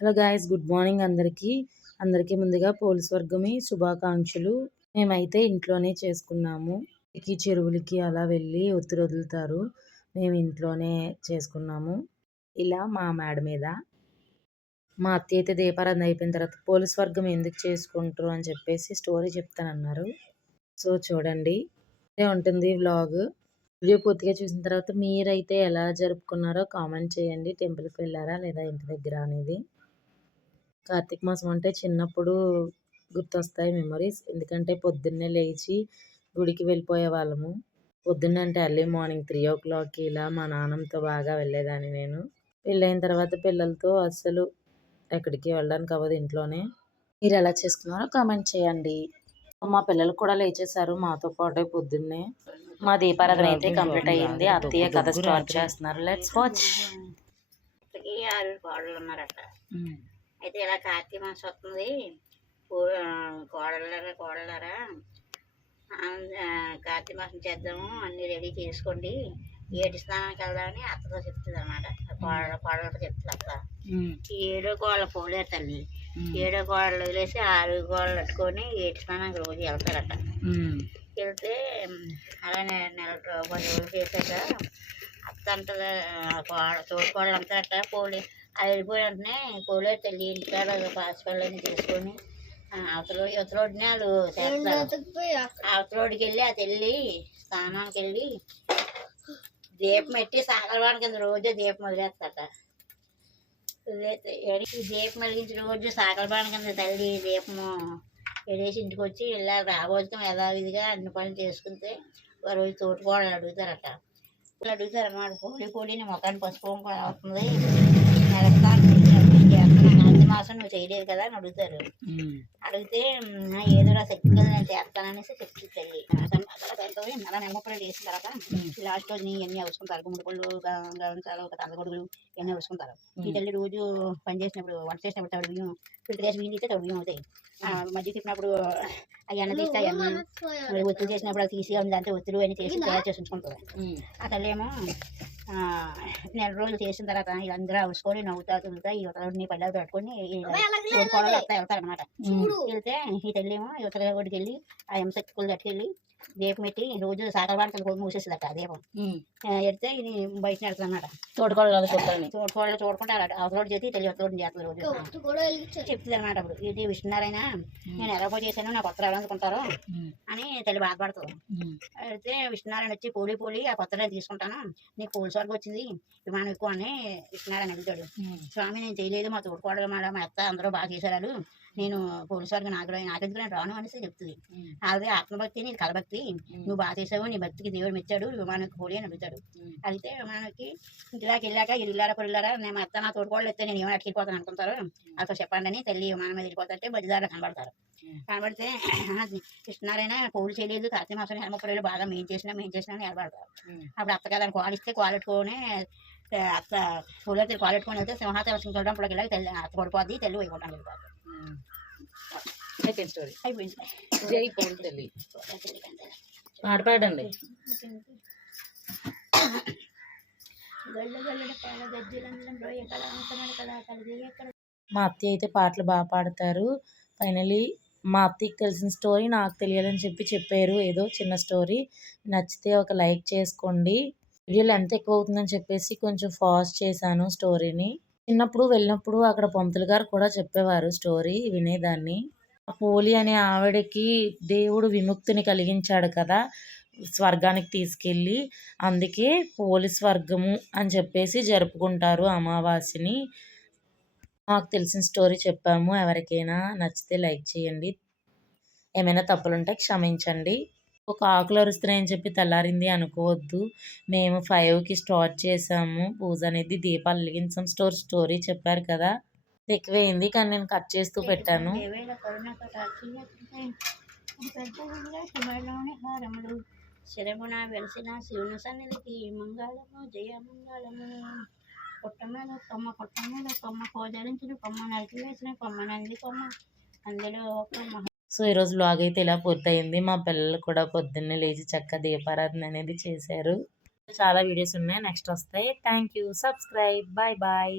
Hello guys good morning అందరికీ. అందరికీ ముందుగా పోలీస్ వర్గమే శుభాకాంక్షలు. మేమైతే ఇంట్లోనే చేసుకున్నాము. ఈ చెరువులకి అలా వెళ్ళి ఒత్తిడి వదులుతారు. మేము ఇంట్లోనే చేసుకున్నాము. ఇలా మా మేడ మీద. మా అత్త అయితే దీపారాధన అయిపోయిన తర్వాత పోలీస్ వర్గం ఎందుకు చేసుకుంటారు అని చెప్పేసి స్టోరీ చెప్తానన్నారు. సో చూడండి. ఇదే ఉంటుంది వ్లాగ్. వీడియో పూర్తిగా చూసిన తర్వాత మీరైతే ఎలా జరుపుకున్నారో కామెంట్ చేయండి. టెంపుల్కి వెళ్ళారా లేదా ఇంటి దగ్గర అనేది. కార్తీక మాసం అంటే చిన్నప్పుడు గుర్తొస్తాయి మెమరీస్. ఎందుకంటే పొద్దున్నే లేచి గుడికి వెళ్ళిపోయే వాళ్ళము. పొద్దున్నే అంటే ఎర్లీ మార్నింగ్ త్రీ ఓ క్లాక్కి ఇలా మా నాన్నమ్మతో బాగా వెళ్ళేదాన్ని నేను. పెళ్ళైన తర్వాత పిల్లలతో అస్సలు ఎక్కడికి వెళ్ళడానికి అవ్వదు ఇంట్లోనే. మీరు ఎలా చేసుకున్నారో కామెంట్ చేయండి. మా పిల్లలు కూడా లేచేశారు మాతో పాటే పొద్దున్నే. మా దీపారాధన అయితే కంప్లీట్ అయ్యింది. అత్తయ్య కథ స్టార్ట్ చేస్తున్నారు. లెట్స్ వాచ్ ఉన్నారట. అయితే ఇలా కార్తీక మాసం వస్తుంది. కోడలరా కోడలరా కార్తీక మాసం చేద్దాము అన్ని రెడీ చేసుకోండి. ఏడు స్నానానికి వెళ్దామని అత్తతో చెప్తుంది అనమాట కోడల కోడలతో చెప్తుంది అత్త. ఏడో కోళ్ళ పోలే తల్లి. ఏడో కోడలు వదిలేసి ఆరు కోడలు పట్టుకొని ఏడు స్నానానికి రోజు వెళ్తారట. వెళ్తే అలానే నెల పది రోజులు చేశాక అత్త అంటారు తోడుకోళ్ళు అంటారట పోలే. అది వెళ్ళిపోయిన వెంటనే కోలే తల్లి ఇంటికాడ పాసిపళ్ళని తీసుకొని అవతల అవతలోడిని వాళ్ళు చేస్తారు. అవతలోడికి వెళ్ళి ఆ తెల్లి స్నానానికి వెళ్ళి దీపం పెట్టి సాగలవాడి కింద రోజు దీపం వదిలేస్తాట దీపం వెలిగించి రోజు సాగలబాణ కింద తల్లి దీపము వెళ్ళేసి ఇంటికి వచ్చి ఇలా రాబోతుకం యథావిధిగా అన్ని పనులు చేసుకుంటే రోజు తోటికోడలు అడుగుతారట. అడుగుతారు అన్నమాట కోడి కోడిని పసుపు కూడా అవుతుంది మాసం నువ్వు చేయలేదు కదా అని అడుగుతారు అడిగితే ఏదో రా శక్తి కదా నేను చేస్తాననేసి చెప్తుంది తల్లి అలా నెమ్మపడి వేసిన తర్వాత లాస్ట్ రోజు ఇవన్నీ అవసుకుంటారు గుమ్మడి పళ్ళు గవంచాలు ఒక తందగొడుగులు ఇవన్నీ అవసుకుంటారు ఈ తల్లి రోజు పని చేసినప్పుడు వంట చేసినప్పుడు తడి బియ్యం ఫిల్టర్ చేసి బియ్యం తీస్తే తడి బియ్యం అవుతాయి. మధ్య తిప్పినప్పుడు అవి అన్న తీస్తే అవన్నీ ఒత్తులు చేసినప్పుడు అది తీసి దాంతో ఒత్తులు అన్ని చేసి తయారు చేసి ఉంచుకుంటుంది ఆ తల్లి ఏమో నెల రోజులు చేసిన తర్వాత వీళ్ళందరూ అవసుకొని నవ్వుతా ఈ యువతలని పల్లెలు పెట్టుకొని కోడలు వస్తా వెళ్తారు అనమాట వెళ్తే ఈ తల్లేమో యువతల ఒడికి వెళ్ళి ఆ ఎంసెక్ స్కూల్ కట్టుకెళ్ళి దీపం పెట్టి రోజు సాగరవాడికి కూడా మూసేసిందట దీపం. ఎడితే ఇది బయట నెడుతుందన్నమాట తోటకోడలు చూడాలని తోటకోడలు చూడకుండా అవతలోడు చేసి తెలియ అవతలోడు చేస్తుంది రోజు చెప్తుంది అనమాట అప్పుడు. ఇది విష్ణునారాయణ నేను ఎలా పోయి చేశాను నాకు కొత్త అనుకుంటారు అని తల్లి బాధపడుతుంది. అయితే విష్ణునారాయణ వచ్చి పోలి పోలి ఆ కొత్త తీసుకుంటాను. నీకు పోలీసు వరకు వచ్చింది విమానం ఎక్కువ అని విష్ణునారాయణ అడుగుతాడు. స్వామి నేను చేయలేదు మా తోడుకోడలు మా మా అత్త అందరూ బాగా చేశారు. నేను పోలీసు వారికి నాకు నాకెందుకు నేను రాను అనేసి చెప్తుంది. అదే ఆత్మభక్తి నీ కలభక్తి. నువ్వు బాగా చేసావు నీ భక్తికి దేవుడు మెచ్చాడు విమానానికి పోలి అని అడుగుతాడు. అయితే విమానానికి ఇంటిదాకా వెళ్ళాక ఇల్లారా పొల్లారా నేను అత్త నా తోడుకోళ్ళు ఎత్తే నేను ఏమైనా అటుకెళ్ళిపోతాను అనుకుంటారు అక్కడ చెప్పండి అని తల్లి విమానం మీద వెళ్ళిపోతుంటే బదిదారులు కనబడతారు. కనబడితే కృష్ణారాయణ పూలు చేయలేదు కార్తీక మాసం హెల్మపురంలో బాగా మేము చేసినా మేము చేసినా అని నిలబడతారు అప్పుడు అత్త కదా క్వాలిస్తే క్వాలిట్టుకొని అత్త పూలు క్వాలిట్టుకొని వెళ్తే సింహాచలం చూడడం వెళ్ళి తెల్లి అత్త పడిపోద్ది తెల్లి పోయిపోవడానికి వెళ్ళిపోతుంది అయిపోయింది స్టోరీ అయిపోయింది. జై తల్లి. పాట పాడండి. మా అత్తయ్య అయితే పాటలు బాగా పాడతారు. ఫైనలీ మా అత్తయ్యకి తెలిసిన స్టోరీ నాకు తెలియాలని చెప్పి చెప్పారు. ఏదో చిన్న స్టోరీ నచ్చితే ఒక లైక్ చేసుకోండి. వీడియోలు ఎంత ఎక్కువ అవుతుందని చెప్పేసి కొంచెం ఫాస్ట్ చేశాను స్టోరీని చిన్నప్పుడు వెళ్ళినప్పుడు అక్కడ పంతులు గారు కూడా చెప్పేవారు స్టోరీ వినేదాన్ని. పోలి అనే ఆవిడకి దేవుడు విముక్తిని కలిగించాడు కదా స్వర్గానికి తీసుకెళ్ళి అందుకే పోలి స్వర్గము అని చెప్పేసి జరుపుకుంటారు అమావాస్యని. మాకు తెలిసిన స్టోరీ చెప్పాము. ఎవరికైనా నచ్చితే లైక్ చేయండి. ఏమైనా తప్పులుంటే క్షమించండి. ఒక ఆకులు అరుస్తున్నాయని చెప్పి తెల్లారింది అనుకోవద్దు. మేము ఫైవ్కి స్టార్ట్ చేసాము. పూజ అనేది దీపాలు వెలిగించాం. స్టోర్ స్టోరీ చెప్పారు కదా. ఎక్కువైంది కానీ నేను కట్ చేస్తూ పెట్టాను. శరమున వెలిసిన శివుని సన్నిధికి మంగళము జయమంగళము కొట్ట మీద కొమ్మ కొమ్మ కోజరించిన కొమ్మ నరికి వేసిన కొమ్మ నంది కొమ్మ. అందులో ఒక సో ఈరోజు బ్లాగ్ అయితే ఇలా పూర్తయింది. మా పిల్లలు కూడా పొద్దున్నే లేచి చక్క దీపారాధన అనేది చేశారు. చాలా వీడియోస్ ఉన్నాయి. నెక్స్ట్ వస్తాయి. Thank you subscribe bye bye